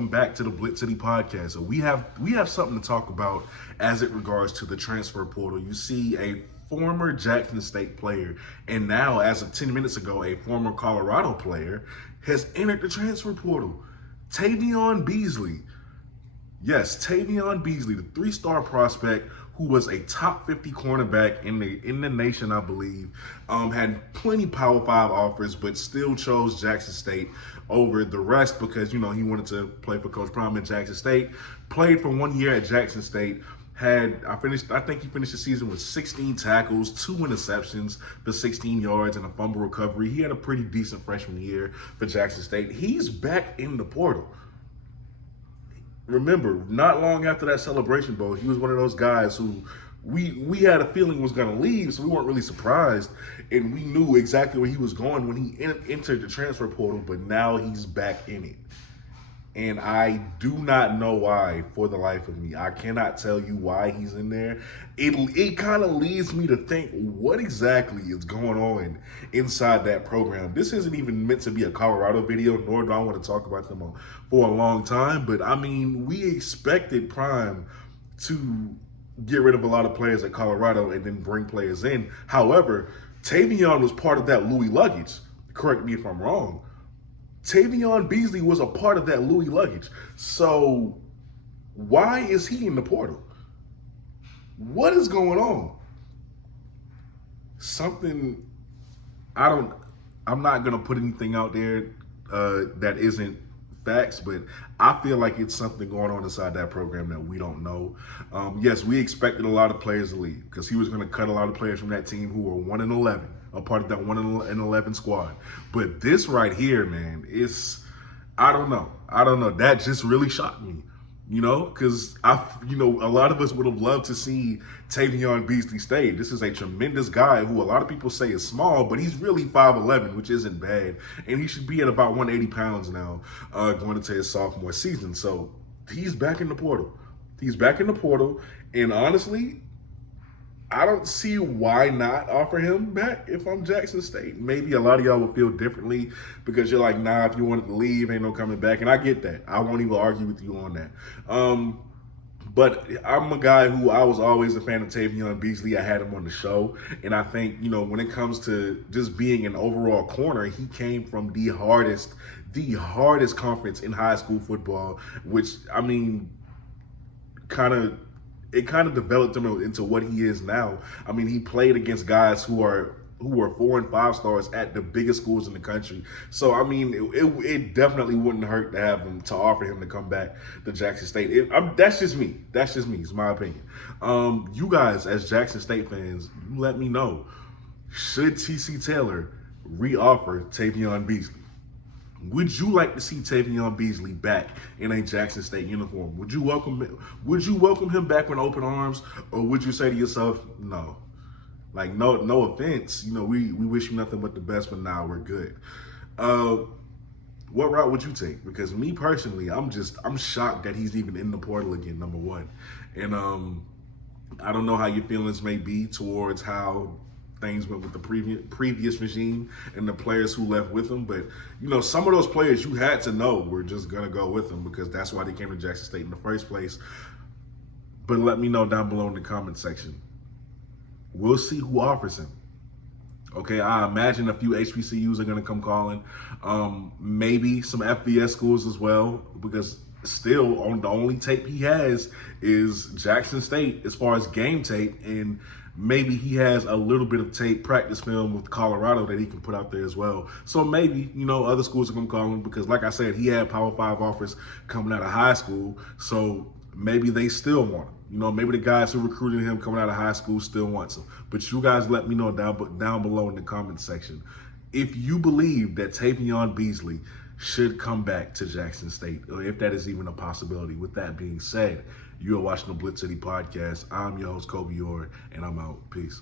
welcome back to the BlitzCity Podcast. So we have something to talk about as it regards to the transfer portal. You see a former Jackson State player, and now, as of 10 minutes ago, a former Colorado player has entered the transfer portal. Tayvion Beasley. Yes, Tayvion Beasley, the 3-star prospect who was a top 50 cornerback in the nation, I believe, had plenty Power 5 offers, but still chose Jackson State over the rest because, he wanted to play for Coach Prime at Jackson State. Played for 1 year at Jackson State. I think he finished the season with 16 tackles, 2 interceptions for 16 yards, and a fumble recovery. He had a pretty decent freshman year for Jackson State. He's back in the portal. Remember, not long after that Celebration Bowl, he was one of those guys who we had a feeling was going to leave, so we weren't really surprised, and we knew exactly where he was going when he entered the transfer portal, but now he's back in it. And I do not know why, for the life of me. I cannot tell you why he's in there. It kind of leads me to think, what exactly is going on inside that program? This isn't even meant to be a Colorado video, nor do I want to talk about them for a long time. But, we expected Prime to get rid of a lot of players at Colorado and then bring players in. However, Tayvion was part of that Louis luggage. Correct me if I'm wrong. Tayvion Beasley was a part of that Louis luggage. So why is he in the portal? What is going on? I'm not going to put anything out there that isn't facts, but I feel like it's something going on inside that program that we don't know. Yes, we expected a lot of players to leave because he was going to cut a lot of players from that team who were 1-11. A part of that 1-11 squad. But this right here, man, I don't know. That just really shocked me, because a lot of us would have loved to see Tayvion Beasley stay. This is a tremendous guy who a lot of people say is small, but he's really 5'11", which isn't bad. And he should be at about 180 pounds now going into his sophomore season. So he's back in the portal. And honestly, I don't see why not offer him back if I'm Jackson State. Maybe a lot of y'all will feel differently because you're like, nah, if you wanted to leave, ain't no coming back. And I get that. I won't even argue with you on that. But I'm a guy who I was always a fan of Tayvion Beasley. I had him on the show. And I think, when it comes to just being an overall corner, he came from the hardest conference in high school football, which, it kind of developed him into what he is now. He played against guys who are 4 and 5 stars at the biggest schools in the country. So, it definitely wouldn't hurt to have him, to offer him to come back to Jackson State. That's just me. It's my opinion. You guys, as Jackson State fans, you let me know. Should TC Taylor re-offer Tayvion Beasley? Would you like to see Tayvion Beasley back in a Jackson State uniform? Would you welcome him back with open arms, or would you say to yourself, no? Like, no offense, we wish you nothing but the best, but now we're good. What route would you take? Because me personally, I'm shocked that he's even in the portal again, number one. And I don't know how your feelings may be towards how things went with the previous regime and the players who left with them. But, some of those players you had to know were just going to go with them because that's why they came to Jackson State in the first place. But let me know down below in the comment section. We'll see who offers him. Okay, I imagine a few HBCUs are going to come calling. Maybe some FBS schools as well, because still on the only tape he has is Jackson State as far as game tape, and maybe he has a little bit of tape practice film with Colorado that he can put out there as well. So maybe, other schools are going to call him because, like I said, he had Power 5 offers coming out of high school. So maybe they still want him. Maybe the guys who recruited him coming out of high school still wants him. But you guys let me know down below in the comment section if you believe that Tayvion Beasley should come back to Jackson State, or if that is even a possibility. With that being said, you are watching the BlitzCity Podcast. I'm your host, Kobe Orr, and I'm out. Peace.